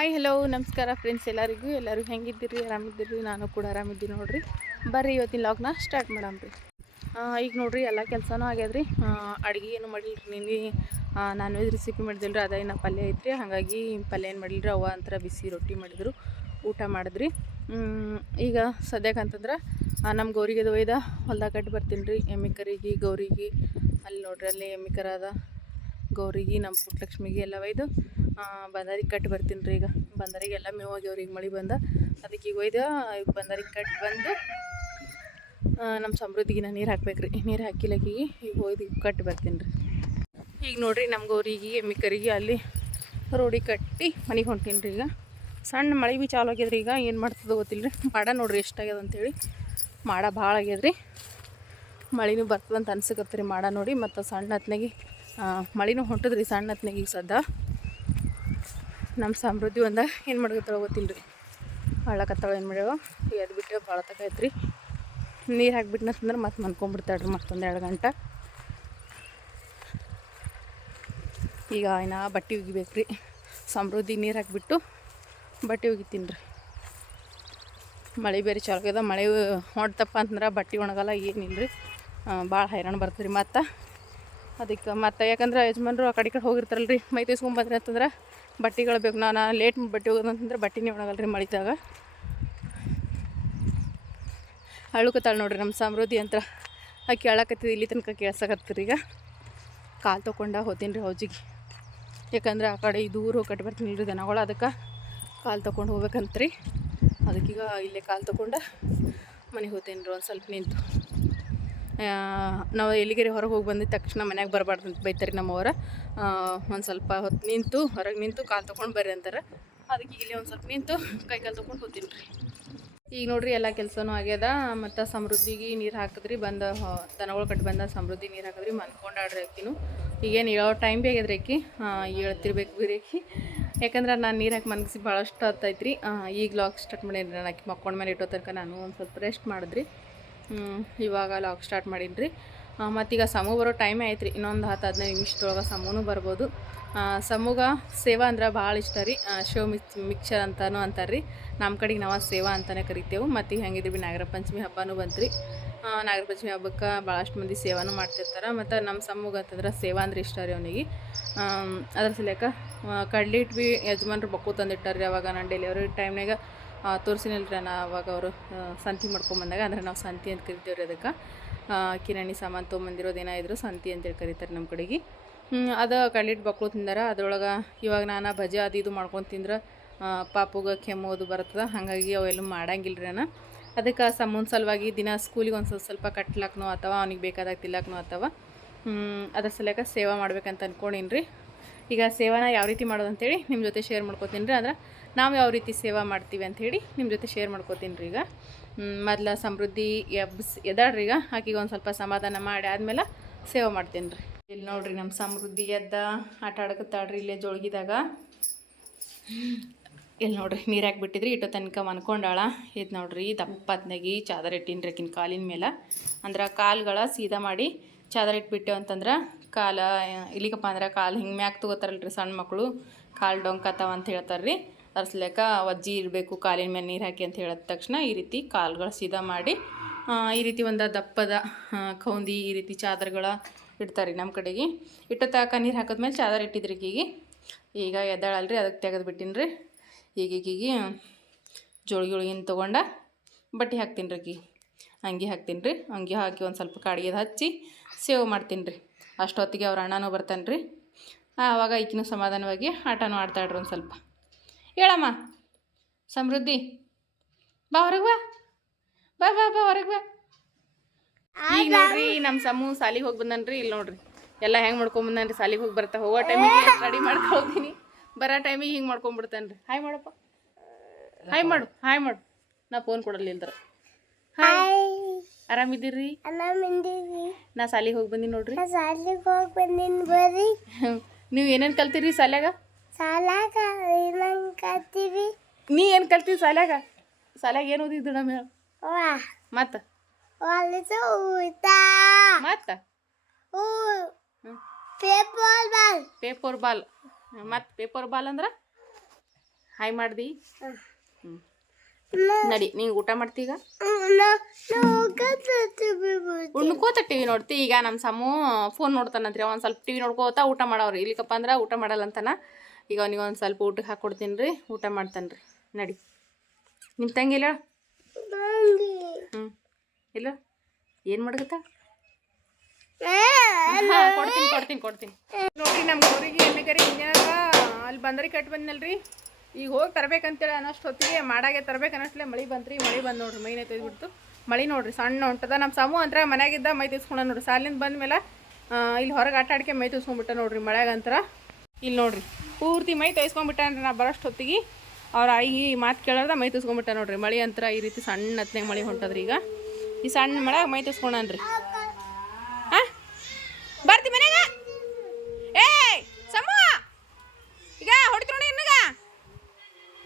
Hi hello ನಮಸ್ಕಾರ friends ಎಲ್ಲರಿಗೂ. ಎಲ್ಲರೂ ಹೆಂಗಿದ್ದೀರಿ? ಆರಾಮಿದ್ದೀರಿ? ನಾನು ಕೂಡ ಆರಾಮಿದ್ದೀನಿ ನೋಡಿರಿ. ಬರ್ರಿ ಇವತ್ತಿನ ಲಾಗ್ನ ಸ್ಟಾರ್ಟ್ ಮಾಡಮ್ರಿ ರೀ. ಈಗ ನೋಡ್ರಿ ಎಲ್ಲ ಕೆಲಸನೂ ಆಗ್ಯದ್ರಿ. ಅಡುಗೆ ಏನು ಮಾಡಿಲ್ರಿ ನಿನ್ನೆ ನಾನ್ ವೆಜ್ ರೆಸಿಪಿ ಮಾಡಿದಿಲ್ರಿ ಅದ ಇನ್ನು ಪಲ್ಯ ಐತ್ರಿ. ಹಾಗಾಗಿ ಪಲ್ಯ ಏನು ಮಾಡಿಲ್ರಿ? ಅವ ಅಂತರ ಬಿಸಿ ರೊಟ್ಟಿ ಮಾಡಿದ್ರು. ಊಟ ಮಾಡಿದ್ರಿ. ಈಗ ಸದ್ಯಕ್ಕಂತಂದ್ರೆ ನಮ್ಮ ಗೌರಿಗೆ ಒಯ್ದ ಹೊಲ್ದಾಗ ಕಟ್ಟಿ ಬರ್ತೀನಿ ರೀ. ಎಮ್ಮಿ ಕರಿಗೆ, ಗೌರಿಗೆ. ಅಲ್ಲಿ ನೋಡ್ರಿ ಅಲ್ಲಿ ಎಮ್ಮಿ ಅದ. ಗೌರಿಗೆ, ನಮ್ಮ ಪುಟ್ಟಲಕ್ಷ್ಮಿಗೆ ಎಲ್ಲ ಒಯ್ದು ಬಂದರಿಗೆ ಕಟ್ಟಿ ಬರ್ತೀನಿ ರೀ ಈಗ. ಬಂದರಿಗೆ ಎಲ್ಲ ಮೇವು ಆಗ್ಯಾವ್ರಿ ಈಗ ಮಳೆ ಬಂದ. ಅದಕ್ಕೆ ಈಗ ಒಯ್ದು ಬಂದರಿಗೆ ಕಟ್ಟಿ ಬಂದು ನಮ್ಮ ಸಮೃದ್ಧಿಗೆ ನಾನು ನೀರು ಹಾಕ್ಬೇಕು ರೀ ನೀರು ಹಾಕಿಲ್ಲಕ್ಕಿಗೆ ಈಗ ಒಯ್ದು ಈಗ ಕಟ್ಟಿ ಬರ್ತೀನಿ ರೀ. ಈಗ ನೋಡಿರಿ ನಮ್ಮ ಗೌರಿಗೆ ಎಮ್ಮಿ ಕರಿಗೆ ಅಲ್ಲಿ ರೋಡಿ ಕಟ್ಟಿ ಮನೆಗೆ ಹೊಂಟೀನಿ ರೀ ಈಗ. ಸಣ್ಣ ಮಳೆ ಭೀ ಚಾಲು ಆಗ್ಯದ್ರಿ ಈಗ. ಏನು ಮಾಡ್ತದೆ ಗೊತ್ತಿಲ್ಲ ರೀ. ಮಾಡ ನೋಡ್ರಿ ಎಷ್ಟಾಗ್ಯದ ಅಂತೇಳಿ. ಮಾಡ ಭಾಳ ಆಗ್ಯದ್ರಿ. ಮಳೆನೂ ಬರ್ತದಂತ ಅನ್ಸಕತ್ರಿ ಮಾಡ ನೋಡಿ. ಮತ್ತು ಸಣ್ಣ ಹೊತ್ನಾಗೆ ಮಳೆನೂ ಹೊಂಟದ್ರಿ ಸಣ್ಣ ಹೊತ್ನಾಗ ಈಗ ಸದ್ದ. ನಮ್ಮ ಸಮೃದ್ಧಿ ಒಂದ ಏನು ಮಾಡ್ಕೊತಾರೋ ಗೊತ್ತಿಲ್ಲ ರೀ ಹಳ್ಳಕತ್ತಾವ ಏನು ಮಾಡ್ಯಾವ? ಎದ್ದು ಬಿಟ್ಟು ಭಾಳ ತಕ ಐತ್ರಿ. ನೀರು ಹಾಕ್ಬಿಟ್ನಂತಂದ್ರೆ ಮತ್ತೆ ಮನ್ಕೊಂಡ್ಬಿಡ್ತಾಳ್ರಿ ಮತ್ತೊಂದು ಎರಡು ಗಂಟೆ. ಈಗ ಇನ್ನ ಬಟ್ಟೆ ಒಗಿಬೇಕು ರೀ ಸಮೃದ್ಧಿ ನೀರು ಹಾಕಿಬಿಟ್ಟು ಬಟ್ಟೆ ಒಗಿತೀನಿ ರೀ ಮಳೆ ಬೇರೆ ಚಲೋ ಮಳೆ ಹೊಡ್ತಪ್ಪ ಅಂತಂದ್ರೆ ಬಟ್ಟೆ ಒಣಗಲ್ಲ ಏನಿಲ್ಲ ರೀ ಭಾಳ ಹೈರಾಣ ಬರ್ತದೆ ಮತ್ತು. ಅದಕ್ಕೆ ಮತ್ತು ಯಾಕಂದ್ರೆ ಯಜಮಾನ್ರು ಆ ಕಡೆ ಕಡೆ ಹೋಗಿರ್ತಾರಲ್ಲ ರೀ ಮೈ ತೋರಿಸ್ಕೊಂಬಂದ್ರಿ ಅಂತಂದ್ರೆ ಬಟ್ಟೆಗಳು ಬೇಕು. ನಾನು ಲೇಟ್ ಬಟ್ಟೆ ಹೋಗೋದಂತಂದ್ರೆ ಬಟ್ಟೆನೇ ಒಣಗಲ್ಲ ರೀ ಮಳಿದಾಗ. ಅಳುಕತ್ತಾಳೆ ನೋಡ್ರಿ ನಮ್ಮ ಸಮೃದ್ಧಿ ಅಂತ. ಆ ಕೇಳಕತ್ತಿದ್ದು ಇಲ್ಲಿ ತನಕ ಕೇಳ್ಸಕತ್ತೀರಿ ಈಗ. ಕಾಲು ತೊಗೊಂಡ ಹೋತೀನಿ ರೀ ಹೌಜಿಗೆ ಯಾಕಂದ್ರೆ ಆ ಕಡೆ ದೂರ ಹೋಗಿ ಕಟ್ಟಿ ಬರ್ತೀನಿ ರೀ ದನಗಳು, ಅದಕ್ಕೆ ಕಾಲು ತೊಗೊಂಡು ಹೋಗ್ಬೇಕಂತ್ರಿ. ಅದಕ್ಕೀಗ ಇಲ್ಲೇ ಕಾಲು ತೊಗೊಂಡ ಮನೆಗೆ ಹೋಗ್ತೀನಿ ರೀ ಒಂದು ಸ್ವಲ್ಪ ನಿಂತು. ನಾವು ಎಲ್ಲಿಗೆರೆ ಹೊರಗೆ ಹೋಗಿ ಬಂದಿದ ತಕ್ಷಣ ಮನ್ಯಾಗ ಬರಬಾರ್ದು ಅಂತ ಬೈತಾರೆ ನಮ್ಮವರ. ಒಂದು ಸ್ವಲ್ಪ ಹೊತ್ತು ನಿಂತು, ಹೊರಗೆ ನಿಂತು ಕಾಲು ತೊಗೊಂಡು ಬರ್ರಿ ಅಂತಾರೆ. ಅದಕ್ಕೆ ಇಲ್ಲಿ ಒಂದು ಸ್ವಲ್ಪ ನಿಂತು ಕೈ ಕಾಲು ತೊಗೊಂಡು ಹೋಗ್ತೀನಿ ರೀ ಈಗ ನೋಡ್ರಿ ಎಲ್ಲ ಕೆಲಸನೂ ಆಗ್ಯದ, ಮತ್ತು ಸಮೃದ್ಧಿಗೆ ನೀರು ಹಾಕಿದ್ರಿ, ಬಂದ ದನಗಳು ಕಟ್ಟಿ ಬಂದ ಸಮೃದ್ಧಿ ನೀರು ಹಾಕಿದ್ರಿ ಮನ್ಕೊಂಡಾಡ್ರಿ ಆಕಿನು. ಈಗೇನು ಹೇಳೋ ಟೈಮ್ ಭೀ ಆಗ್ಯದ್ರಿ ಆಕಿ. ಹೇಳ್ತಿರ್ಬೇಕು ಬೀರಿ ಆಕಿ. ಯಾಕಂದ್ರೆ ನಾನು ನೀರು ಹಾಕಿ ಮನಗಿಸಿ ಭಾಳಷ್ಟು ಹತ್ತೈತ್ರಿ ಈಗ ಲಾಕ್ ಸ್ಟಾರ್ಟ್ ಮಾಡೀನಿ ನಾನು ಆಕಿ ಮಕ್ಕೊಂಡ ಮೇಲೆ ಇಟ್ಟೋ ತನಕ ನಾನು ಒಂದು ಸ್ವಲ್ಪ ರೆಸ್ಟ್ ಮಾಡಿದ್ರಿ. ಇವಾಗ ಲಾಕ್ ಸ್ಟಾರ್ಟ್ ಮಾಡೀನಿ ರೀ ಮತ್ತೀಗ ಸಮೂಹ ಬರೋ ಟೈಮೇ ಐತ್ರಿ ಇನ್ನೊಂದು ಹತ್ತು ಹದಿನೈದು ನಿಮಿಷದೊಳಗೆ ಸಮೂನು ಬರ್ಬೋದು. ಸಮೂಹ ಸೇವಾ ಅಂದ್ರೆ ಭಾಳ ಇಷ್ಟ ರೀ. ಶೋ ಮಿಕ್ ಮಿಕ್ಸರ್ ಅಂತಾನು ಅಂತಾರೆ ರೀ ನಮ್ಮ ಕಡೆಗೆ ನಾವು ಸೇವಾ ಅಂತಲೇ ಕರಿತೇವೆ. ಮತ್ತು ಈಗ ಹೆಂಗಿದ್ರಿ ಬಿ ನಾಗರ ಪಂಚಮಿ ಹಬ್ಬನೂ ಬಂತು ರೀ ನಾಗರ ಪಂಚಮಿ ಹಬ್ಬಕ್ಕೆ ಭಾಳಷ್ಟು ಮಂದಿ ಸೇವಾನು ಮಾಡ್ತಿರ್ತಾರೆ. ಮತ್ತು ನಮ್ಮ ಸಮೂಗ ಅಂತಂದ್ರೆ ಸೇವಾ ಅಂದ್ರೆ ಇಷ್ಟ ರೀ ಅವನಿಗೆ. ಅದ್ರ ಸಲಕ ಕಡ್ಲಿಟ್ಟು ಭೀ ಯಜಮಾನ್ರು ಬಕ್ಕು ತಂದಿಟ್ಟಾರ್ರಿ ಅವಾಗ. ನಾನು ಡೆಲಿವರಿ ಟೈಮ್ನಾಗ ತೋರಿಸಿನಲ್ರಿ ನಾ ಅವಾಗ ಅವರು ಸಂತಿ ಮಾಡ್ಕೊಂಬಂದಾಗ ಅಂದ್ರೆ ನಾವು ಸಂತಿ ಅಂತ ಕರಿತೀವ್ರಿ ಅದಕ್ಕೆ. ಕಿರಾಣಿ ಸಾಮಾನು ತೊಗೊಂಬಂದಿರೋದು ಏನಾದ್ರು ಸಂತಿ ಅಂತೇಳಿ ಕರೀತಾರೆ ನಮ್ಮ ಕಡೆಗೆ. ಅದು ಕಡ್ಲಿಟ್ಟು ಬಕ್ಳು ತಿಂದಾರ, ಅದ್ರೊಳಗೆ ಇವಾಗ ನಾನು ಭಜೆ ಅದು ಇದು ಮಾಡ್ಕೊಂಡು ತಿಂದ್ರೆ ಪಾಪುಗೆ ಅದು ಬರ್ತದೆ, ಹಾಗಾಗಿ ಅವೆಲ್ಲ ಮಾಡಂಗಿಲ್ಲ ನಾನು ಅದಕ್ಕೆ ಸಮೂನ್ ಸಲುವಾಗಿ ದಿನ ಸ್ಕೂಲಿಗೆ ಒಂದು ಸ್ವಲ್ಪ ಸ್ವಲ್ಪ ಕಟ್ಲಾಕ್ನೋ ಅಥವಾ ಅವ್ನಿಗೆ ಬೇಕಾದಾಗ ತಿಲ್ಲಾಕ್ನೋ ಅಥವಾ ಅದರ ಅದ್ರ ಸಲಕ ಸೇವಾ ಮಾಡ್ಬೇಕಂತ ಅಂದ್ಕೊಂಡಿನಿ ರೀ ಈಗ ಸೇವಾನ ಯಾವ ರೀತಿ ಮಾಡೋದು ಅಂತೇಳಿ ನಿಮ್ಮ ಜೊತೆ ಶೇರ್ ಮಾಡ್ಕೊತೀನಿ ರೀ, ಅಂದ್ರೆ ನಾವು ಯಾವ ರೀತಿ ಸೇವಾ ಮಾಡ್ತೀವಿ ಅಂಥೇಳಿ ನಿಮ್ಮ ಜೊತೆ ಶೇರ್ ಮಾಡ್ಕೋತೀನಿ ರೀ ಈಗ. ಮೊದಲ ಸಮೃದ್ಧಿ ಎಬ್ಸ್ ಎದಾಡ್ರಿ ಈಗ. ಆಕಿಗೆ ಒಂದು ಸ್ವಲ್ಪ ಸಮಾಧಾನ ಮಾಡಿ ಆದಮೇಲೆ ಸೇವಾ ಮಾಡ್ತೀನಿ ರೀ. ಇಲ್ಲಿ ನೋಡ್ರಿ ನಮ್ಮ ಸಮೃದ್ಧಿ ಎದ್ದ, ಆಟ ಆಡಕತ್ತಾಡ್ರಿ ಇಲ್ಲೇ ಜೋಳ್ಗಿದಾಗ. ಇಲ್ಲಿ ನೋಡ್ರಿ ನೀರು ಹಾಕ್ಬಿಟ್ಟಿದ್ರಿ, ಇಟ್ಟು ತನಕ ಮನ್ಕೊಂಡಾಳ. ಇದು ನೋಡ್ರಿ ದಪ್ಪತ್ನಾಗಿ ಚಾದರ್ ಇಟ್ಟೀನಿ ರೀ ಆಕಿನ ಕಾಲಿನ ಮೇಲೆ. ಅಂದ್ರೆ ಕಾಲುಗಳ ಸೀದಾ ಮಾಡಿ ಚಾದರ್ ಇಟ್ಬಿಟ್ಟೆವು ಅಂತಂದ್ರೆ ಕಾಲ, ಇಲ್ಲಿಗಪ್ಪ ಅಂದ್ರೆ ಕಾಲು ಹಿಂಗೆ ಮ್ಯಾಕ್ ತಗೋತಾರಲ್ರಿ ಸಣ್ಣ ಮಕ್ಕಳು ಕಾಲು ಡೊಂಕತ್ತಾವ ಅಂತ ಹೇಳ್ತಾರೆ ರೀ ಅರ್ಸ್ಲೇಕ ಒಜ್ಜಿ ಇರಬೇಕು, ಕಾಲಿನ ಮೇಲೆ ನೀರು ಹಾಕಿ ಅಂತ ಹೇಳಿದ ತಕ್ಷಣ ಈ ರೀತಿ ಕಾಲುಗಳು ಸೀದಾ ಮಾಡಿ ಈ ರೀತಿ ಒಂದು ದಪ್ಪದ ಕೌಂದಿ, ಈ ರೀತಿ ಚಾದರ್ಗಳ ಇಡ್ತಾರೆ ನಮ್ಮ ಕಡೆಗೆ. ಇಟ್ಟ ತಾಕ ನೀರು ಹಾಕಿದ್ಮೇಲೆ ಚಾದರ್ ಇಟ್ಟಿದ್ರಿ ಈಗಿಗೆ ಈಗ ಎದ್ದಾಳಲ್ರಿ ಅದಕ್ಕೆ ತೆಗೆದು ಬಿಟ್ಟಿನಿ ರೀ ಈಗ ಈಗಿಗೆ ಜೋಳಿಗೆ ಒಳಗಿನ ತೊಗೊಂಡ ಬಟ್ಟೆ ಹಾಕ್ತೀನಿ ರೀ ಅಂಗಿ ಹಾಕ್ತೀನಿ ರೀ ಅಂಗಿ ಹಾಕಿ ಒಂದು ಸ್ವಲ್ಪ ಕಾಡಿಗೆ ಹಚ್ಚಿ ಸೇವ್ ಮಾಡ್ತೀನಿ ರೀ ಅಷ್ಟೊತ್ತಿಗೆ ಅವ್ರ ಅಣ್ಣನೂ ಬರ್ತಾನೆ ರೀ ಆವಾಗ ಈಕಿನೂ ಸಮಾಧಾನವಾಗಿ ಆಟನೂ ಆಡ್ತಾಳ್ರಿ ಒಂದು ಸ್ವಲ್ಪ. ಹೇಳಮ್ಮ. ಸಮೃದ್ಧಿ. ಬಾ ಹೊರಗೆ ಬಾ. ಬಾ ಬಾ ಬಾ ಹೊರಗೆ ಬಾ. ಈಗ ನೋಡ್ರಿ ನಮ್ಮ ಸಮೂ ಸಾಲಿಗೆ ಹೋಗಿ ಬಂದನ್ರಿ ಇಲ್ಲಿ ನೋಡ್ರಿ. ಎಲ್ಲ ಹೆಂಗೆ ಮಾಡ್ಕೊಂಬಂದನ್ರಿ ಸಾಲಿಗೆ ಹೋಗಿ ಬರ್ತಾ. ಹೋಗೋ ಟೈಮಿಗೆ ರೆಡಿ ಮಾಡ್ಕೊಳ್ತೀನಿ ಬರೋ ಟೈಮಿಗೆ ಹಿಂಗೆ ಮಾಡ್ಕೊಂಬಿಡ್ತಾನ್ರಿ ಹಾಯ್ ಮಾಡಪ್ಪ. ಹಾಯ್ ಮಾಡು ಹಾಯ್ ಮಾಡು. ನಾ ಫೋನ್ ಕೊಡಲಿಲ್ದ್ರ ಹಾಯ್ ಆರಾಮಿದ್ದೀರಿ ನಾ ಸಾಲಿಗೆ ಹೋಗಿ ಬಂದೀನಿ ನೋಡ್ರಿ. ಸಾಲಿಗೆ ಹೋಗಿ ಬಂದೀನಿ ಬರ್ರಿ. ನೀವು ಏನೇನು ಕಲ್ತೀರಿ ಸಾಲ್ಯಾಗ? ಸಾಲಾಗ ಏನಂಗ್ ಕಲ್ತೀವಿ? ನೀ ಏನು ಕಲ್ತೀವಿ ಸಾಲ್ಯಾಗ ಸಾಲ್ಯಾಗ ಏನು ಓದಿದ್ದು ನಮ್ಮ ಹೇಳು. ವಾ. ಮತ್ತೆ? ಹೊಲಸು ಊಟ. ಮತ್ತೆ? ಊ ಪೇಪರ್ ಬಾಲ್. Paper ball. ಮತ್ತೆ ಪೇಪರ್ ಬಾಲ್ ಅಂದ್ರೆ? ಹಾಯ್ ಮಾಡ್ದಿ. ನಡಿ ನೀನು ಊಟ ಮಾಡ್ತಿ ಈಗ? ನ- ನ ಹೋಗತ್ತೀವಿ ಉಣ್ಕೋತ ಟಿವಿ ನೋಡ್ತಿ. ಈಗ ನಮ್ಮ ಸಮೂ ಫೋನ್ ನೋಡ್ತಾನಂತ್ರಿ. ಒಂದು ಸ್ವಲ್ಪ ಟಿವಿ ನೋಡ್ಕೋತಾ ಊಟ ಮಾಡೋರು ಇಲ್ಲಿಕಪ್ಪ ಅಂದ್ರೆ ಊಟ ಮಾಡಲ್ಲ ಅಂತಾನ ಈಗ ಅವನಿಗೆ ಒಂದು ಸ್ವಲ್ಪ ಊಟಕ್ಕೆ ಹಾಕ್ಕೊಡ್ತೀನಿ ರೀ, ಊಟ ಮಾಡ್ತಾನೆ ರೀ. ನಡಿ. ನಿಮ್ಮ ತಂಗಿ ಇಲ್ಲ ಹ್ಞೂ ಇಲ್ಲ? ಏನು ಮಾಡ್ಕತ್ತ? ಕೊಡ್ತೀನಿ ಕೊಡ್ತೀನಿ ಕೊಡ್ತೀನಿ. ನೋಡಿರಿ ನಮ್ಮ ಊರಿಗೆ ಎಣ್ಣೆಗರಿ ಇನ್ಯಾಗ ಅಲ್ಲಿ ಬಂದ್ರಿ ಕಟ್ ಬಂದ್ನಲ್ರಿ. ಈಗ ಹೋಗಿ ತರ್ಬೇಕಂತೇಳಿ ಅನ್ನೋಷ್ಟು ಹೊತ್ತಿಗೆ ಮಾಡಾಗೆ ತರ್ಬೇಕು ಅನ್ನೋಷ್ಟಲೆ ಮಳೆ ಬಂದ್ರಿ ಮಳೆ ಬಂದು ನೋಡ್ರಿ, ಮೈನೇ ತೆಗೆದ್ಬಿಡ್ತು. ಮಳೆ ನೋಡ್ರಿ, ಸಣ್ಣ ಹೊಂಟದ ನಮ್ಮ ಸಮೂ ಅಂತ್ರ ಮನೆಯಾಗಿದ್ದ ಮೈ ತಿಸ್ಕೊಂಡ ನೋಡ್ರಿ. ಸಾಲಿಂದ ಬಂದ ಮೇಲೆ ಇಲ್ಲಿ ಹೊರಗೆ ಆಟ ಆಡ್ಕೆ ಮೈ ತಿಸ್ಕೊಂಡ್ಬಿಟ್ಟ ನೋಡ್ರಿ ಮಳೆಗಂತರ. ಇಲ್ಲಿ ನೋಡ್ರಿ, ಪೂರ್ತಿ ಮೈ ತೈಸ್ಕೊಂಡ್ಬಿಟ್ಟೆ ನಾ ಬರೋಷ್ಟು ಹೊತ್ತಿಗೆ ಅವ್ರ ಈ ಮಾತು ಕೇಳೋದ್ರೆ ಮೈ ತಿಸ್ಕೊಂಡ್ಬಿಟ್ಟ ನೋಡ್ರಿ. ಮಳೆ ಅಂತರ ಈ ರೀತಿ ಸಣ್ಣ ಹತ್ತನೇ ಮಳೆ ಹೊಂಟದ್ರಿ ಈಗ. ಈ ಸಣ್ಣ ಮಳೆ ಮೈ ತೋಸ್ಕೊಂಡ್ರಿ ಹಾ? ಬರ್ತಿ ಸಮೂ ಈಗ ಹೊಡಿತು ನೋಡಿ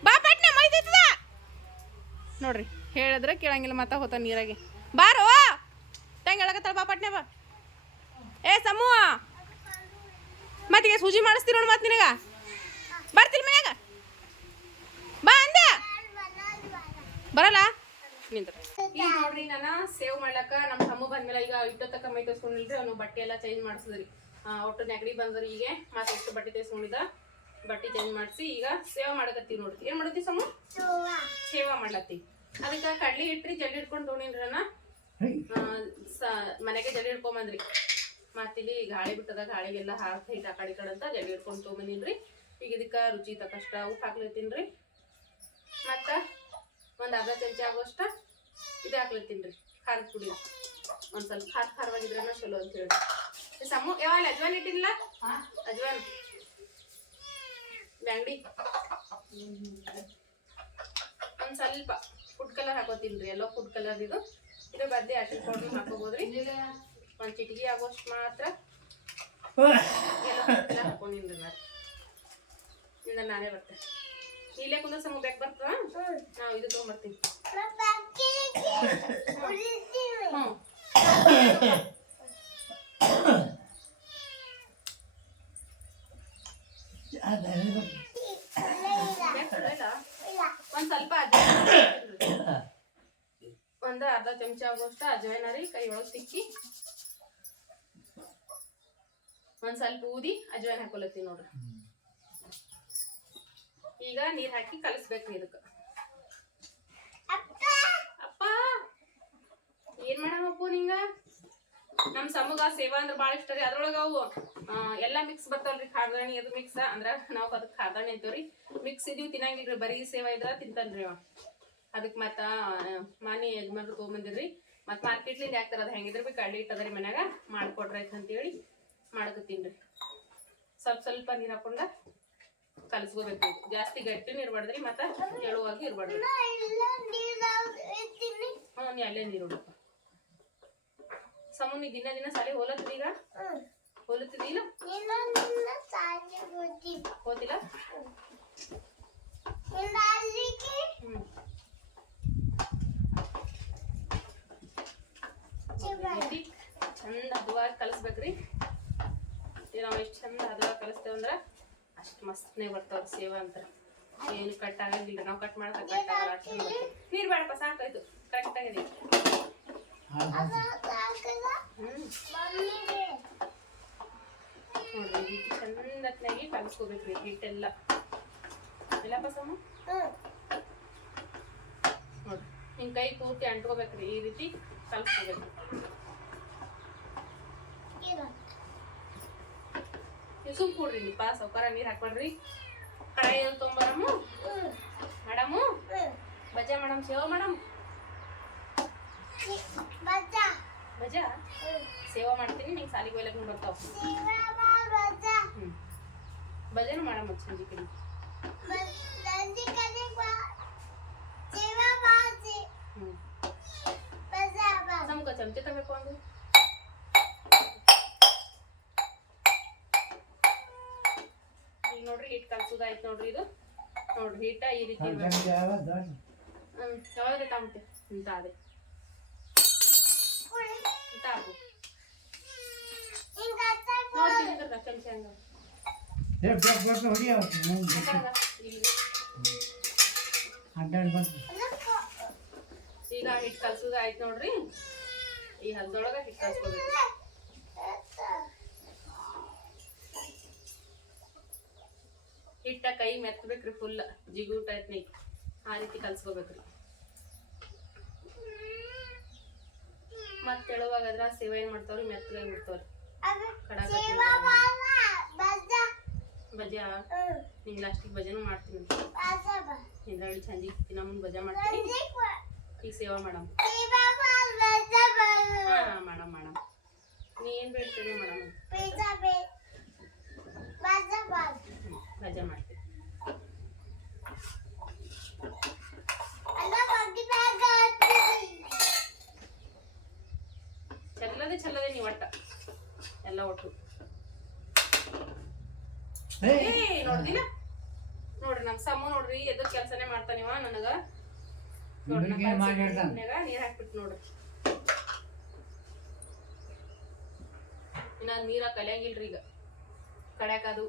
ಬಾ ಪಟ್ನೆ ಮೈತೈತದ ನೋಡ್ರಿ, ಹೇಳಿದ್ರೆ ಕೇಳಂಗಿಲ್ಲ, ಮತ್ತೆ ಹೋತ ನೀರಾಗೆ. ಬಾರೋ! ತಂಗ ಹೇಳಕತ್ತಳ ಬಾ ಪಟ್ನೆ ಬಾ. ಏ ಸಮೂ ಮತ್ತೀಗ ಸೂಜಿ ಮಾಡಿಸ್ತೀನಿ ನೋಡಿ ಮತ್ತೆ ನಿನಗ. ಬರ್ತಿಲ್ ಮನ್ಯಾಗ? ಬಾ ಅಂದ. ಬರಲ್ಲ? ನಿಂದ್ರ ಈಗ ನೋಡ್ರಿ ನಾನು ಸೇವ್ ಮಾಡ್ಲಕ್ಕ ನಮ್ಮ ತಮ್ಮ ಬಂದ್ಮೇಲೆ ಈಗ ಇಟ್ಟೊತ್ತಕ್ಕ ಮೈ ತೋರಿಸ್ಕೊಂಡಿಲ್ರಿ ಅವ್ನು ಬಟ್ಟೆ ಎಲ್ಲ ಚೇಂಜ್ ಮಾಡಿಸಿದ್ರಿ. ಒಟ್ಟು ನೆಗಡಿ ಬಂದ್ರಿ ಈಗ. ಮತ್ತೆ ಎಷ್ಟು ಬಟ್ಟೆ ತೋರಿಸ್ಕೊಂಡಿದ್ದ ಬಟ್ಟೆ ಚೇಂಜ್ ಮಾಡಿಸಿ ಈಗ ಸೇವ್ ಮಾಡಕತ್ತೀವಿ ನೋಡ್ರಿ ಏನ್ ಮಾಡತ್ತಿ ಸಮ? ಸೇವ ಸೇವಾ ಮಾಡ್ಲತ್ತಿ. ಅದಕ್ಕೆ ಕಡ್ಲಿ ಇಟ್ರಿ ಜಲ್ಲಿ ಇಟ್ಕೊಂಡು ತೊಗೊಂಡಿನ್ರಿ ಅಣ್ಣ. ಮನೆಗೆ ಜಲ್ದಿ ಹಿಡ್ಕೊಂಬಂದ್ರಿ ಮತ್ತಿಲ್ಲಿ ಗಾಳಿ ಬಿಟ್ಟದ ಗಾಳಿಗೆಲ್ಲ ಹಾಕಿ ಹಿಟ್ಟು ಆ ಕಡೆ ಕಡೆ ಅಂತ ಜಲ್ದಿ ಹಿಡ್ಕೊಂಡು ತೊಗೊಂಬಂದಿನ್ರಿ. ಈಗ ಇದಕ್ಕೆ ರುಚಿ ತಕ್ಕಷ್ಟ ಉಪ್ಪು ಹಾಕ್ಲತ್ತೀನ್ರಿ. ಮತ್ತು ಒಂದು ಅರ್ಧ ಚಮಚ ಆಗೋಷ್ಟ ಇದು ಹಾಕ್ಲತ್ತೀನಿ ರೀ ಖಾರದ ಪುಡಿ. ಒಂದು ಸ್ವಲ್ಪ ಖಾರ ಖಾರವಾಗಿದ್ರೆ ಚಲೋ ಅಂತ ಹೇಳಿ. ಯಾವ ಯಾವಾಗ ಅಜ್ವಾನ್ ಇಟ್ಟಿಲ್ಲ ಅಜ್ವಾನ್. ಬ್ಯಾಂಗಡಿ. ಒಂದು ಸ್ವಲ್ಪ ಫುಡ್ ಕಲರ್ ಹಾಕೋತೀನಿ ರೀ ಎಲ್ಲೋ ಫುಡ್ ಕಲರ್ ಇದು. ಇದು ಬದ್ದೆ ಹಾಕಿ ಪೌಡ್ರ್ ಹಾಕೋಬೋದ್ರಿ ಒಂದು ಚಿಟಿಗೆ ಆಗೋಷ್ಟು ಮಾತ್ರ ಎಲ್ಲ ಕಲರ್ ಹಾಕೊಂಡಿನಿ ರೀ ನಾನು ಇಂದ ನಾನೇ ಬರ್ತೇನೆ ಇಲ್ಲೇ ಕುಂದ್ರ ಸಮ ಬೇಕು ಬರ್ತದ ನಾವು ಇದು ತೊಗೊಂಬರ್ತೀನಿ ನ ಬ್ಯಾಕಿಗೆ ಉಳಿಸ್ತೀನಿ. ಹ್ಞೂ ಬೇಕಲ್ಲ ಇಲ್ಲ. ಒಂದ್ ಸ್ವಲ್ಪ ಅಜ್ವಾಯಿನ್ ಒಂದು ಅರ್ಧ ಚಮಚ ಆಗೋಷ್ಟು ಅಜ್ವಾಯಿನ ರೀ ಕೈ ಒಳಗೆ ತಿಕ್ಕಿ ಒಂದ್ ಸ್ವಲ್ಪ ಊದಿ ಅಜ್ವಾಯಿನ್ ಹಾಕೊಲತ್ತೀನಿ ನೋಡ್ರಿ. ಈಗ ನೀರ್ ಹಾಕಿ ಕಲಸ್ಬೇಕು ಇದಕ್ಕೆ. ಅಪ್ಪ. ಏನ್ ಮಾಡಮಪ್ಪ ನಿಂಗ? ನಮ್ ಸಮುಗ ಸೇವಾ ಅಂದ್ರೆ ಬಾಳ ಇಷ್ಟ ರೀ. ಅದ್ರೊಳಗ ಅವು ಎಲ್ಲಾ ಮಿಕ್ಸ್ ಬರ್ತಾವಲ್ರಿ. ಖಾರದಾಣಿ ಅದು ಮಿಕ್ಸ್ ಅಂದ್ರ ನಾವ್ ಅದಕ್ಕೆ ಖಾರದಾಣಿ ಅಂತೀವ್ರಿ ಮಿಕ್ಸ್ ಇದೀವಿ ತಿನ್ನಂಗಿಲ್ರಿ. ಬರೀ ಸೇವಾ ಇದ್ರ ತಿಂತಾನ್ರಿ ಅವ. ಅದಕ್ಕೆ ಮತ್ತ ಮಾನಿ ಯಜಮಾನ್ರು ತೊಗೊಂಬಂದಿರ್ರಿ. ಮತ್ ಮಾರ್ಕೆಟ್ಲಿಂದ ಯಾಕ್ತಾರ ಅದ್ ಹೆಂಗಿದ್ರ ಬಿ ಕಡ್ಲಿ ಇಟ್ಟದ್ರಿ ಮನ್ಯಾಗ. ಮಾಡ್ಕೊಡ್ರಿ ಆಯ್ತು ಅಂತೇಳಿ ರೀ. ಸ್ವಲ್ಪ ಸ್ವಲ್ಪ ನೀರು ಹಾಕೊಂಡ ಕಲಸ್ಕೋಬೇಕು. ಜಾಸ್ತಿ ಗಟ್ಟಿ ಇರ್ಬಾರ್ದ್ರಿ ಮತ್ತೆ ಎಳುವಾಗಿ ಇರಬಾರ್ದು. ಹ್ಞೂ ನೀ ಅಲ್ಲೇ ನೀರು ಹುಡುಕ ಸಮೂನಿ ದಿನ ದಿನ ಸಾಲಿ ಹೋಲತ್ತೀಗ ಈಗ? ಹೋಲತ್ತಿದೀಲ್ಲ. ಹೋತಿಲ್ಲ ನಿನ್ನ ಅಲ್ಲಿಗೆ ಹ್ಞೂ ಚಿವ. ರೀತಿ ಚಂದ ಹದವಾಗಿ ಕಲಿಸ್ಬೇಕ್ರಿ ಇದು ನಾವು ಎಷ್ಟು ಚಂದ ಹದವಾಗಿ ಕಲಿಸ್ತೇವೆ ಅಂದ್ರೆ ಅಷ್ಟು ಮಸ್ತ್ನೇ ಬರ್ತಾವ ಸೇವಾ ಅಂತ ಏನು ಕಟ್ ಆಗಂಗಿಲ್ಲ ನಾವು ಕಟ್ ಮಾಡ್ತೀವಿ ಕಟ್ ಆಗಲ್ಲ. ನೀರು ಬೇಡಪ್ಪ ಸಾಕಾಯ್ತು ಕರೆಕ್ಟ್ ಆಗಿದೆ. ನೋಡ್ರಿ ರೀತಿ ಚಂದತ್ನಾಗಿ ಕಲಿಸ್ಕೋಬೇಕ್ರಿ ಹಿಟ್ಟೆಲ್ಲ ಇಲ್ಲಪ್ಪ ಸಮ. ನೋಡ್ರಿ ಹಿಂಗೆ ಕೈ ಪೂರ್ತಿ ಅಂಟ್ಕೋಬೇಕ್ರಿ ಈ ರೀತಿ ಕಲಿಸ್ಕೋಬೇಕು ಇದು. ನೀವು ಸುಮ್ ಕೂಡ್ರಿ ನೀವು ಪಾಸ್ ಅವಕಾರ ನೀರು ಹಾಕ್ಬೇಡ್ರಿ ಕಡಾಯಿ ತೊಗೊಂಬರಮ್ಮು ಹ್ಮ್. ಮೇಡಮು ಹ್ಮ್. ಬಜಾ ಮೇಡಮ್ ಸೇವ ಮೇಡಮ್ ಬಜ್ಜ. ಬಜಾ ಹ್ಮ್. ಸೇವಾ ಮಾಡ್ತೀನಿ ನಿಂಗೆ ಸಾಲಿಗೆ ಹೋಗ್ಲಕ್ಕೆ ಬರ್ತಾವ ಶಿವಮ್ಮ ಬಜ್ಜ. ಹ್ಞೂ ಬಜಾನು ಮಾಡಮ್ಮ ಸಂಜೆ ಕಡೆ ಬ- ಸಂಜೆ ಕಡೆ ಬಾ. ಶಿವಮ್ಮ ಬಾಜಿ. ಹ್ಞೂ ಬಜ್ಜ ಬಾ. ನಮ್ಗೆ ಚಮಚ ತಗೋಬೇಕು ಒಂದು ಈಗ ನೋಡ್ರಿ ಹಿಟ್ಟು ಕಲ್ಸೋದಾಯ್ತು ನೋಡ್ರಿ ಇದು ನೋಡ್ರಿ ಹಿಟ್ಟ ಈ ರೀತಿ ಇರ್ಬೇಕು. ಹ್ಮ್ ಯಾವಾಗ ತಾಂಬತ್ತೆ ಇಂತ ಅದೇ ಕುಡಿ. ಇಂತ ಆಗು ಹಿಂಗ್ ಹಚ್ಚ ಕೊಡು. ನೋಡ್ತೀನಿ ಇದ್ರನ್ನ ಚಮಚ ಹಂಗ ಹಂಗ ಇಲ್ಲಿ ಹನ್ನೆರಡು ಬಂತು ಈಗ ಹಿಟ್ಟು ಕಲ್ಸೋದು ಆಯ್ತು ನೋಡ್ರಿ ಈ ಹಲ್ದೊಳಗೆ ಹಿಟ್ಟು ಕಲ್ಸ್ಕೋಬೇಕು ಹಿಟ್ಟ ಕೈ ಮೆತ್ತಬೇಕ್ರಿ ಫುಲ್ ಜಿಗು ಟೈಪ್ನಿ ಆ ರೀತಿ ಕಲ್ಸ್ಕೋಬೇಕ್ರಿ. ಮತ್ತೆ ತೆಳುವಾಗ ಅದ್ರ ಸೇವೆ ಏನ್ ಮಾಡ್ತಾವ್ರಿ? ಮೆತ್ತಗಾಗಿ ಬಿಡ್ತಾವ್ರಿ. ಬಜಾ ನಿಂಗೆ ಲಾಸ್ಟಿಗೆ ಭಜನೆ ಮಾಡ್ತೀನಿ. ಹಿಂದ್ರಾಳಿ ಚಂದಿ ದಿನ ಮುಂದೆ ಭಜಾ ಮಾಡ್ತೀನಿ. ಈಗ ಸೇವಾ ಮಾಡಮ್. ಹಾ ಮಾಡಮ್ ಮಾಡಮ್. ನೀ ಏನ್ ಬೇಡ್ತೇನೆ ಮಾಡಮ್? ಭಜಾ ಮಾಡ್ತೀವಿ. ಚೆಲ್ಲದೆ ಚೆಲ್ಲದೆ ನೀವು ಒಟ್ಟ. ಎಲ್ಲ ಒಟ್ಟು. ನೋಡ್ದಿಲ್ಲ? ನೋಡ್ರಿ ನಮ್ ಸಮ್ಮ ನೋಡ್ರಿ ಎದ್ರ ಕೆಲ್ಸನೇ ಮಾಡ್ತಾನಿವ ನನಗ. ನೀರ್ ಹಾಕ್ಬಿಟ್ಟು ನೋಡ್ರಿ ಇನ್ನ ನೀರ ಕಲಿಯಂಗಿಲ್ರಿ ಈಗ. ಕಡ್ಯಾಕ ಅದು.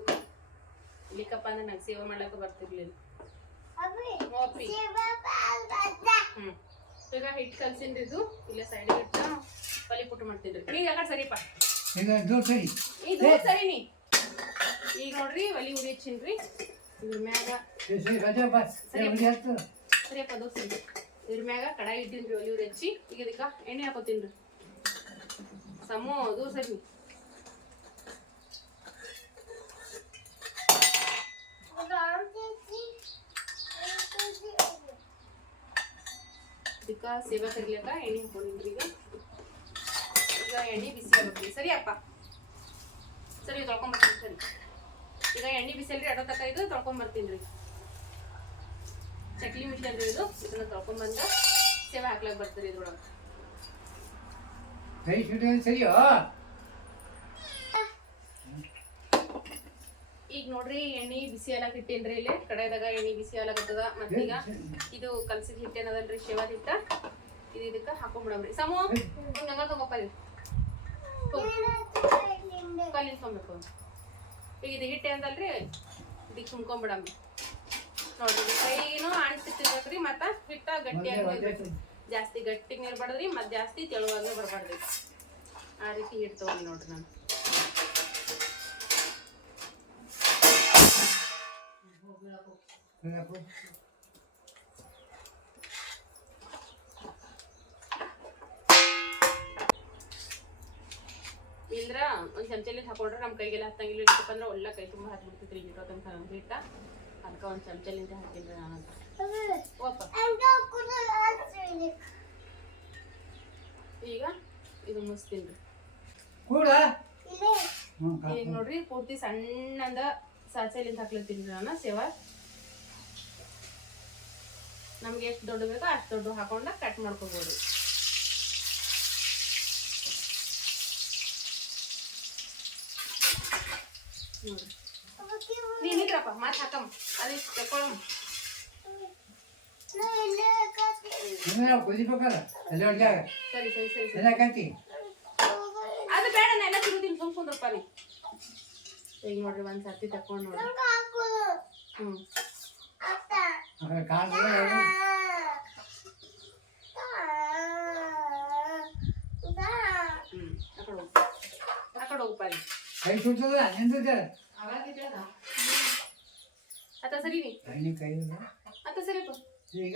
ಇಲ್ಲಿಕಪ್ಪ ಅಂದ್ರೆ ನಂಗೆ ಸೇವೆ ಮಾಡ್ಲಕ್ಕ ಬರ್ತಿರ್ಲಿಲ್ಲ. ಹೋಗ್ರಿ ಹ್ಮ್. ಈಗ ಹಿಟ್ಟು ಕಲ್ಸಿನ್ರಿ ಇದು. ಇಲ್ಲ ಸೈಡ್ ಇಟ್ಟ ಪಲಿ ಪುಟ್ಟು ಮಾಡ್ತೀನಿ ಈಗ ಯಾಕಡೆ ಸರಿಪ್ಪ ಈಗ ದೂರ ಸರಿ. ಇದು ಸರಿನಿ ಈಗ ನೋಡ್ರಿ ಒಲಿ ಉರಿ ಹಚ್ಚಿನ್ರಿ. ಇದ್ರ ಮ್ಯಾಗ ಸರಿಯಪ್ಪ ದೋಸೆ ಇದ್ರ ಮ್ಯಾಗ ಕಡಾಯಿ ಇಟ್ಟಿನ್ರಿ ಒಲಿ ಉರಿ ಹಚ್ಚಿ. ಈಗ ಅದಕ್ಕ ಎಣ್ಣೆ ಹಾಕೋತೀನ್ರಿ. ಸಮೋ ದೂರ ಸರಿ ಇದಕ್ಕ ಸೇವೆ ಕರಿಲಕ್ಕ ಎಣ್ಣೆ ಹಾಕೊಂಡಿನ್ರಿ ಈಗ. ಈಗ ಎಣ್ಣೆ ಬಿಸಿ ಆಗ್ಬೇಕ್ರಿ ಸರಿಯಪ್ಪ ಸರಿ, ತೊಳ್ಕೊಂಬರ್ತೀನಿ. ಸರಿ. ಈಗ ಎಣ್ಣೆ ಬಿಸಿಲ್ರಿ ಅಡ ತಕ ಇದು ತೊಳ್ಕೊಂಬರ್ತೀನಿ ಚಕ್ಲಿ ಮಿಷನ್ ರೀ ಇದು, ಇದನ್ನ ತೊಳ್ಕೊಂಬಂದು ಸೇವೆ ಹಾಕ್ಲಕ್ ಬರ್ತೀರಿ ಇದ್ರೊಳಗೆ. ಸರಿ ಸರಿಯೋ? ಈಗ ನೋಡ್ರಿ ಎಣ್ಣೆ ಬಿಸಿ ಎಲ್ಲ ಇಟ್ಟೇನ್ರಿ ಇಲ್ಲಿ. ಕಡೆದಾಗ ಎಣ್ಣೆ ಬಿಸಿ ಹಾಲಾಗತ್ತದ. ಮತ್ತೀಗ ಇದು ಕಲ್ಸಿದ ಹಿಟ್ಟು ಏನದಲ್ರಿ ಶೇವಾದ ಹಿಟ್ಟ. ಇದು ಇದಕ್ಕ ಹಾಕೊಂಡ್ಬಿಡಮ್ರಿ ಸಮು, ಹಿಂಗ್ ಹಂಗ ತಗೋಪ್ಪ ಈಗ ಇದು ಹಿಟ್ಟೆ ಅಂತಲ್ರಿ ಇದಕ್ಕೆ ಸುಮ್ಕೊಂಬಿಡಮ್ರಿ ನೋಡ್ರಿ ಕೈನು ಅಂಟಿರ್ಬೇಕ್ರಿ ಮತ್ತ ಹಿಟ್ಟ ಗಟ್ಟಿ ಇರ್ಬೇಕ್ರಿ. ಜಾಸ್ತಿ ಗಟ್ಟಿಗೆ ನೀರ್ಬಾರ್ದ್ರಿ ಮತ್ ಜಾಸ್ತಿ ತೆಳುವಾಗ ಬರ್ಬಾರ್ದ್ರಿ. ಆ ರೀತಿ ಹಿಟ್ಟು ತಗೊಂಡಿ ನೋಡ್ರಿ ನಾನು. ಇಲ್ದ್ರ ಒಂದು ಚಮಚಲ್ಲಿ ಹಾಕೊಂಡ್ರೆ ನಮ್ಮ ಕೈಗೆಲ್ಲ ಹತ್ತಂಗಿಲ್ಲ. ಇಟ್ಟಪ್ಪ ಅಂದ್ರೆ ಒಳ್ಳೆ ಕೈ ತುಂಬ ಹಾಕ್ಬಿಡ್ತೈತ್ರಿ ಹಿಟ್ಟು ತನಕ ಹಿಟ್ಟ ಅದಕ್ಕೆ ಒಂದ್ ಚಮಚಲಿಂದ ಓಪ. ಈಗ ಇದು ಹ್ಞೂ ಈಗ ನೋಡ್ರಿ ಪೂರ್ತಿ ಸಣ್ಣಂದ ಸಾಚಲಿಂದ ಹಾಕ್ಲತ್ತೀನಿ ನಾನು ಸೇವಾ? ನಮ್ಗೆ ಎಷ್ಟು ದೊಡ್ಡ ಬೇಕೋ ಅಷ್ಟು ದೊಡ್ಡ ಹಾಕೊಂಡ ಕಟ್ ಮಾಡ್ಕೋಬೋದು. ನೋಡ್ರಿ ನೀನ್ ಇದ್ರಪ್ಪ ಮಾತ್ ಹಾಕಮ್ಮ. ಅದಿಷ್ಟು ತಕೊಳಮ್ಮ ಸರಿ ಸರಿ ಸರಿ ಅದು ಬೇಡ ನಾ ಎಲ್ಲ ತಿರುಗಿನ ಸುಮ್ಕೊಂಡ್ರಪ್ಪ ನೀ ಈಗ ನೋಡ್ರಿ ಒಂದ್ ಸರ್ತಿ ತಕೊಂಡು ನೋಡ್ರಿ. ಅಲ್ಲಿ ಕೈ ಸುಟ್ಟದ ನಿಂತಿದ್ದಾರೆ ಅತ್ತ ಸರಿ ಎಣ್ಣೆ ಕೈ ಅತ್ತ ಸರಿಪ್ಪ ಈಗ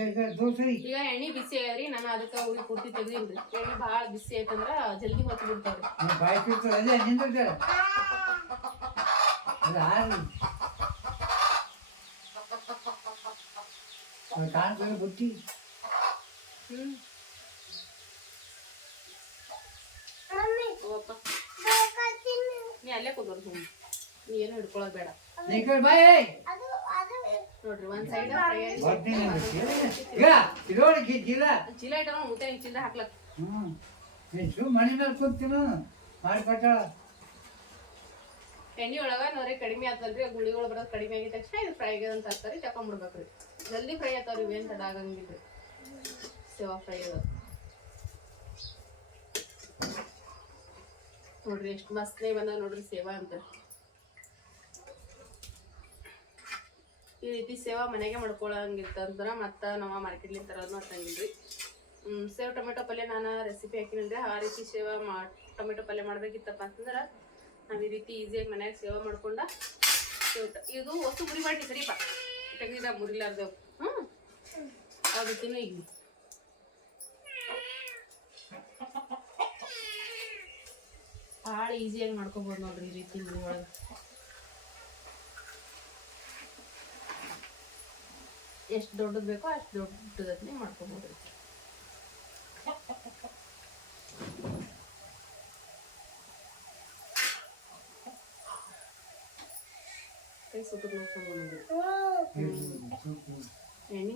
ಈಗ ಎಣ್ಣೆ ಬಿಸಿ ಆಗ್ಯಾದ್ರಿ ನಾನು ಅದಕ್ಕೆ ಉರಿ ಪೂರ್ತಿ ತೆಗ್ದೀನ್ರಿ ಎಣ್ಣೆ ಭಾಳ ಬಿಸಿ ಆಯ್ತಂದ್ರ ಜಲ್ದಿ ಹೊತ್ತು ಬಿಡ್ತಾವ್ರಿ ನೀವು ಬಾಯಿ ಸುಟ್ಟದ ಅಲ್ಲೇ ಅದು ಹಾರಿ ಅದು ಕಾಣ್ತದೆ ಬುಟ್ಟಿ ಹ್ಮ್ ಹೋಗಪ್ಪ ನೀ ಅಲ್ಲೇ ಕೂದೋರು ಸುಮ್ಮನೆ ನೀ ಏನು ಹಿಡ್ಕೊಳ್ಳೋದು ಬೇಡ ಈ ಕಡೆ ಬಾಯ್ ನೋಡ್ರಿ ಒಂದ್ ಸೈಡ್ ಫ್ರೈ ಬರ್ತೀನಿ ಈಗ ಇದೋಡಿ ಗಿಜ್ಜಿಲ್ಲ ಚೀಲ ಇಟ್ಟಾಗ ಮುತ್ತೆ ಹಿಂಗ್ ಚಿಲ್ಲರೆ ಹಾಕ್ಲಕ್ ಹ್ಞೂ ನೀನು ಸು ಮನೆ ಮೇಲೆ ಕೂತ್ತೀನು ಮಾಡಿ ಕೊಟ್ಟಾಳ ಎಣ್ಣೆ ಒಳಗ ನೋಡ್ರಿ ಕಡಿಮೆ ಆತಲ್ರಿ ಗುಳಿಗಳು ಬರೋದು ಕಡಿಮೆ ಆಗಿದ ತಕ್ಷಣ ಇದು ಫ್ರೈ ಅಂತ ಹಾಕ್ತಾರಿ ತಕೊಂಡ್ಬಿಡ್ಬೇಕ್ರಿ ಜಲ್ದಿ ಫ್ರೈ ಆತಾವ್ರಿ, ಇವೇನ್ ತಡ ಆಗಂಗಿಲ್ರಿ. ಸೇವಾ ಫ್ರೈ ಅದು. ನೋಡ್ರಿ, ಎಷ್ಟು ಮಸ್ತ್ನೇ ಬಂದ ನೋಡ್ರಿ ಸೇವಾ ಅಂತ. ಈ ರೀತಿ ಸೇವಾ ಮನೆಗೆ ಮಾಡ್ಕೊಳಂಗಿರ್ತಂದ್ರೆ ಮತ್ತೆ ನಾವು ಮಾರ್ಕೆಟ್ಲಿಂದ ತರೋದು ಅಂತಂಗಿಲ್ರಿ ಸೇವ್ ಟೊಮೆಟೊ ಪಲ್ಯ ನಾನು ರೆಸಿಪಿ ಹಾಕಿನಂದ್ರೆ ಆ ರೀತಿ ಸೇವಾ ಮಾ, ಟೊಮೆಟೊ ಪಲ್ಯ ಮಾಡ್ಬೇಕಿತ್ತಪ್ಪ ಅಂತಂದ್ರೆ ನಾವು ಈ ರೀತಿ ಈಸಿಯಾಗಿ ಮನ್ಯಾಗ ಸೇವೆ ಮಾಡ್ಕೊಂಡ ಇದು ವಸ್ತು ಮುರಿ ಮಾಡಿ ಸರಿಪ ತೆಗ್ದಿದ್ದ ಮುರಿಲಾರ್ದೆವು ಹ್ಞೂ ರೀತಿನೂ ಈಗ ಭಾಳ ಈಸಿಯಾಗಿ ಮಾಡ್ಕೊಬೋದು ನೋಡ್ರಿ ಈ ರೀತಿ ಮನೆ ಒಳಗೆ. ಎಷ್ಟು ದೊಡ್ಡದು ಬೇಕೋ ಅಷ್ಟು ದೊಡ್ಡದನ್ನೇ ಮಾಡ್ಕೊಬೋದು ಕೈ ಸುಟ್ಟು ನೋಡ್ಕೊಂಡು ಎಣ್ಣೆ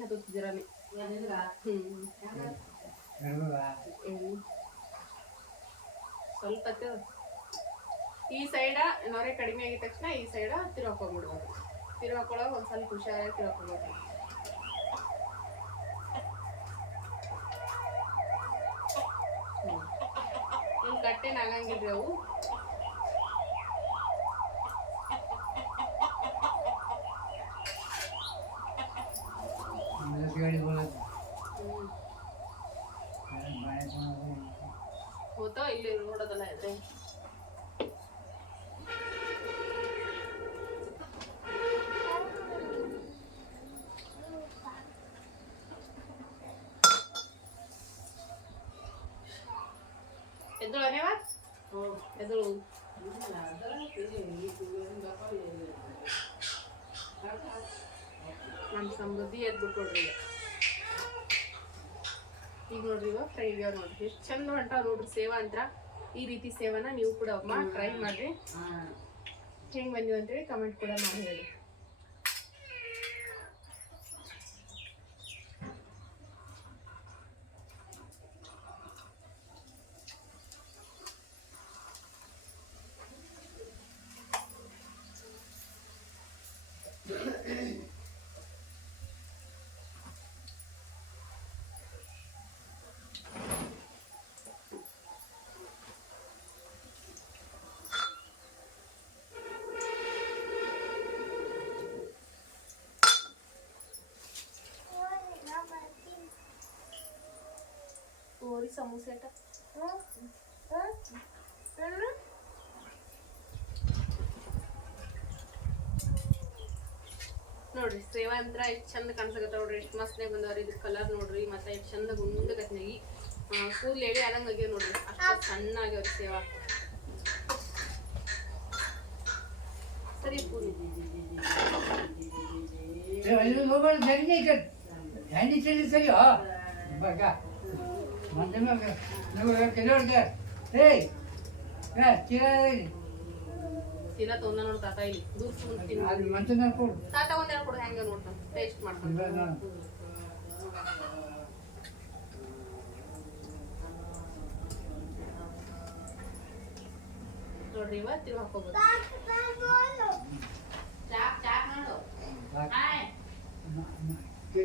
ಸ್ವಲ್ಪ ಈ ಸೈಡ ನೊರೆ ಕಡಿಮೆ ಆಗಿದ ತಕ್ಷಣ ಈ ಸೈಡ ತಿರ್ಹಾಕೊಂಡ್ಬಿಡ್ಬೋದು ತಿರ್ಹಾಕೊಳ್ಳೋವಾಗ ಒಂದು ಸ್ವಲ್ಪ ಹುಷಾರಾಗಿ ಇನ್ನು ಕಟ್ಟೆನ ಆಗಂಗಿಲ್ರಿ ಅವು ಗಾಡಿ ಬರೋದು ಹ್ಞೂ ಬಾಳೆ ಹೋತೋ ಇಲ್ಲಿ ನೋಡೋದಲ್ಲ ಇದ್ರೆ ಎದ್ದಳು ಅನೇವ ಎದ್ದಳು ನಮ್ಮ ಸಮೃದ್ಧಿ ಎದ್ಬಿಟ್ಟು ನೋಡ್ರಿ ಈಗ. ನೋಡ್ರಿ ಇವಾಗ ಫ್ರೈ ಇದೆ ನೋಡ್ರಿ. ಎಷ್ಟು ಚಂದ ಹೊಂಟಾವ ನೋಡ್ರಿ ಸೇವಾ ಅಂತ ಈ ರೀತಿ ಸೇವನ ನೀವು ಕೂಡ ಅಮ್ಮ ಟ್ರೈ ಮಾಡ್ರಿ. ಹೆಂಗ್ ಬಂದಿವಂತೇಳಿ ಕಮೆಂಟ್ ಕೂಡ ಮಾಡಿ ಹೇಳಿ. ಓರಿ ಸಮೋಸೆ ಆಟ ನೋಡ್ರಿ ಸೇವಾ ಅಂತ್ರ ಎಷ್ಟು ಚಂದ ಕಾಣಿಸಕತ್ತ ನೋಡ್ರಿ. ಎಷ್ಟು ಮಸ್ತ್ನಾಗ ಬಂದವ್ರಿ ಇದ್ರ ಕಲರ್ ನೋಡ್ರಿ ಮತ್ತೆ ಎಷ್ಟು ಚಂದ ಗುಂಡಗತ್ನಾಗಿ ಕೂದಲು ಎಳಿ ಆದಂಗ ಆಗ್ಯಾವ ನೋಡ್ರಿ. ಅಷ್ಟು ಸಣ್ಣ ಆಗ್ಯಾವ್ರಿ ಸೇವಾ. ಸರಿ ಪೂರಿ ಮೊಬೈಲ್ ಸರಿ ಸರಿಯೋ? ತಾತ ಇಲ್ಲಿ ದೂರ ಸುಮ್ನೆ ಅದು ಮಂಚನ ಕೊಡು ತಾತ ಒಂದೆರಡು ಕೊಡು ಹೆಂಗ ನೋಡ್ತಾನೆ ಟೇಸ್ಟ್ ಮಾಡ್ತಾನೆ ಇವಾಗ ನೋಡ್ರಿ ಇವತ್ತು ಇವ್ ಹಾಕೋಬೋದು ಚಾಪ್ ಚಾಪ್ ಮಾಡು ಹಾಯ್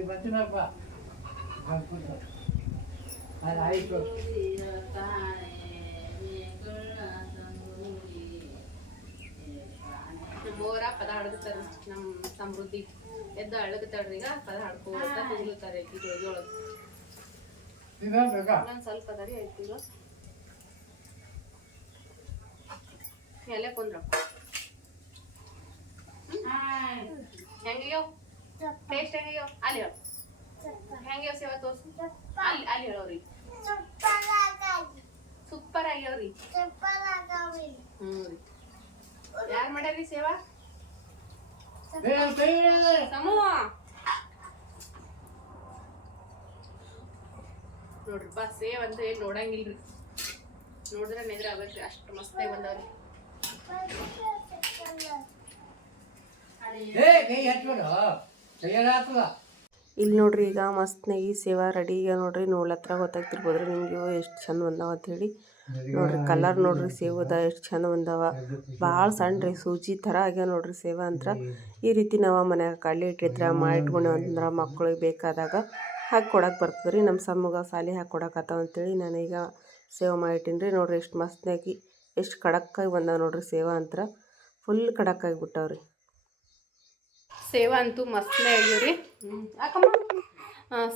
ಮಂಚನಪ್ಪ ಅದು ನಮ್ಮವರ ಪದ ನಮ್ಮ ಸಮೃದ್ಧಿ. ಎದ್ದು ಅಳಗತ್ತಾಳ್ರಿ ಈಗ ಪದ ಹಾಡ್ಕೋತ ಒಳಗೆ ಈಗ ಸ್ವಲ್ಪ ಅದರಿ ಆಯ್ತು ಈಗ. ಎಲೆ ಕೊಂದ್ರ. ಹೆಂಗಿಯೋ ಟೇಸ್ಟ್ ಹೆಂಗಿಯೋ ಅಲ್ಲಿ ಹೆಂಗಿಯೋ ಸೇವಾ ತೋರ್ಸು. ಅಲ್ಲಿ ಅಲ್ಲಿ ಹೇಳೋರಿ. ಸೂಪರ್ ಆಗ್ಯಾವ್ರಿ ಹ್ಞೂ ರೀ. ಯಾರು ಮಾಡ್ಯಾರ್ರಿ ಸೇವಾ? ಸಮೂಹ ನೋಡ್ರಿ ಬಾ ಸೇವ್ ಅಂತ ಏನ್ ನೋಡಂಗಿಲ್ರಿ. ನೋಡಿದ್ರೆ ನೆದ್ರ ಆಗ್ಬೇಕ್ರಿ ಅಷ್ಟು ಮಸ್ತಾಗಿ ಬಂದವ್ರಿ. ಏ ಕೈ ಹಾಕಲ್ಲ ಇಲ್ಲಿ ನೋಡ್ರಿ ಈಗ ಮಸ್ತ್ನಾಗಿ ಸೇವಾ ರೆಡಿ ಈಗ ನೋಡ್ರಿ ನೋಡ್ಲತ್ರ ಗೊತ್ತಾಗ್ತಿರ್ಬೋದ್ರಿ ನಿಮ್ಗೆ ಎಷ್ಟು ಚಂದ ಬಂದಾವ ಹೇಳಿ. ನೋಡ್ರಿ ಕಲರ್ ನೋಡ್ರಿ ಸೇವದ ಎಷ್ಟು ಚಂದ ಬಂದಾವ. ಭಾಳ ಸಣ್ಣ ರೀ ಸೂಜಿ ಥರ ಆಗ್ಯಾವ ನೋಡ್ರಿ ಸೇವ ಅಂತ ಈ ರೀತಿ ನಾವು ಮನ್ಯಾಗ ಕಡ್ಲೆ ಇಟ್ಟಿದ್ರೆ ಮಾ ಇಟ್ಕೊಂಡೇವು ಅಂತಂದ್ರೆ ಮಕ್ಳಿಗೆ ಬೇಕಾದಾಗ ಹಾಕಿ ಕೊಡಕ್ಕೆ ಬರ್ತದೆ ರೀ ನಮ್ಮ ಸಮ್ಮಗ ಸಾಲಿ ಹಾಕಿ ಕೊಡಕತ್ತಾವ ಅಂತೇಳಿ ನಾನೀಗ ಸೇವ್ ಮಾಡಿಟ್ಟಿನಿ ರೀ. ನೋಡ್ರಿ ಎಷ್ಟು ಮಸ್ತ್ನಾಗಿ ಎಷ್ಟು ಖಡಕ್ಕಾಗಿ ಬಂದಾವ ನೋಡ್ರಿ ಸೇವ ಅಂತ ಫುಲ್ ಖಡಕ್ಕಾಗಿ ಬಿಟ್ಟಾವ್ರಿ. ಸೇವಾ ಅಂತೂ ಮಸ್ತನೇ ರೀ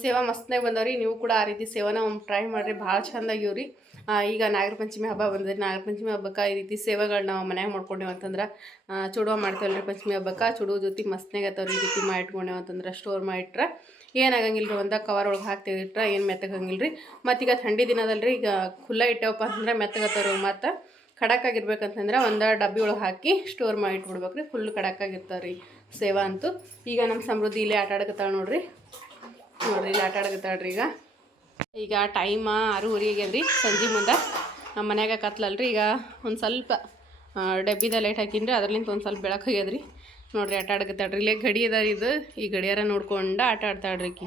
ಸೇವಾ ಮಸ್ತನಾಗಿ ಬಂದವ್ರಿ. ನೀವು ಕೂಡ ಆ ರೀತಿ ಸೇವಾನ ಒಂದು ಟ್ರೈ ಮಾಡಿರಿ. ಭಾಳ ಚಂದ ಆಗ್ಯಾವ್ರಿ. ಆ, ಈಗ ನಾಗರ ಪಂಚಮಿ ಹಬ್ಬ ಬಂದಿದೆ ನಾಗರ ಪಂಚಮಿ ಹಬ್ಬಕ್ಕೆ ಈ ರೀತಿ ಸೇವೆಗಳನ್ನ ನಾವು ಮನ್ಯಾಗ ಮಾಡ್ಕೊಂಡೇವು ಅಂತಂದ್ರೆ ಚೂಡುವ ರೀ ಪಂಚಮಿ ಹಬ್ಬಕ್ಕೆ. ಚುಡುವ ಜೊತೆ ಮಸ್ತ್ನಾಗ ಆತವ್ರಿ. ಈ ರೀತಿ ಮಾಡಿಟ್ಕೊಂಡೇವು ಅಂತಂದ್ರೆ ಸ್ಟೋರ್ ಮಾಡಿಟ್ರೆ ಏನಾಗಂಗಿಲ್ಲ ರೀ ಒಂದು ಕವರ್ ಒಳಗೆ ಹಾಕಿ ತೆಗೆದಿಟ್ರೆ ಏನು ಮೆತ್ತಗಂಗಿಲ್ಲ ರೀ ಮತ್ತೀಗ ಥಂಡಿ ದಿನದಲ್ರಿ. ಈಗ ಖುಲ್ಲ ಇಟ್ಟೇವಪ್ಪ ಅಂತಂದ್ರೆ ಮೆತ್ತಗತ್ತವ್ರಿ ಮತ್ತು ಖಡಕ್ಕಾಗಿರ್ಬೇಕಂತಂದ್ರೆ ಒಂದು ಡಬ್ಬಿ ಒಳಗೆ ಹಾಕಿ ಸ್ಟೋರ್ ಮಾಡಿ ಇಟ್ಬಿಡ್ಬೇಕು ರೀ ಫುಲ್ ಖಡಕ್ಕಾಗಿರ್ತಾವೆ ರೀ ಸೇವಾ ಅಂತು. ಈಗ ನಮ್ಮ ಸಮೃದ್ಧಿ ಇಲ್ಲೇ ಆಟ ಆಡಕತ್ತಾಳೆ ನೋಡ್ರಿ. ನೋಡ್ರಿ, ಇಲ್ಲಿ ಆಟ ಆಡಕತ್ತಾಳ್ರಿ ಈಗ. ಈಗ ಟೈಮ ಆರೂವರೆ ರೀ ಸಂಜೆ ಮುಂದೆ. ನಮ್ಮ ಮನ್ಯಾಗ ಕತ್ಲಲ್ರಿ, ಈಗ ಒಂದು ಸ್ವಲ್ಪ ಡಬ್ಬಿದ ಲೈಟ್ ಹಾಕಿನ್ರಿ, ಅದ್ರಲಿಂತ ಒಂದು ಸ್ವಲ್ಪ ಬೆಳಕು ಆಗ್ಯದ್ರಿ ನೋಡ್ರಿ, ಆಟ ಆಡಕತ್ತಾಳ್ರಿ. ಇಲ್ಲೇ ಗಡಿ ಅದ ಇದು. ಈ ಗಡಿಯಾರ ನೋಡ್ಕೊಂಡು ಆಟ ಆಡ್ತಾಳ್ರಿ ಈಕಿ.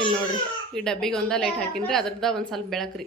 ಇಲ್ಲಿ ನೋಡ್ರಿ, ಈ ಡಬ್ಬಿಗೆ ಒಂದ ಲೈಟ್ ಹಾಕಿನ್ರಿ, ಅದ್ರದ್ದ ಒಂದು ಸ್ವಲ್ಪ ಬೆಳಕು ರೀ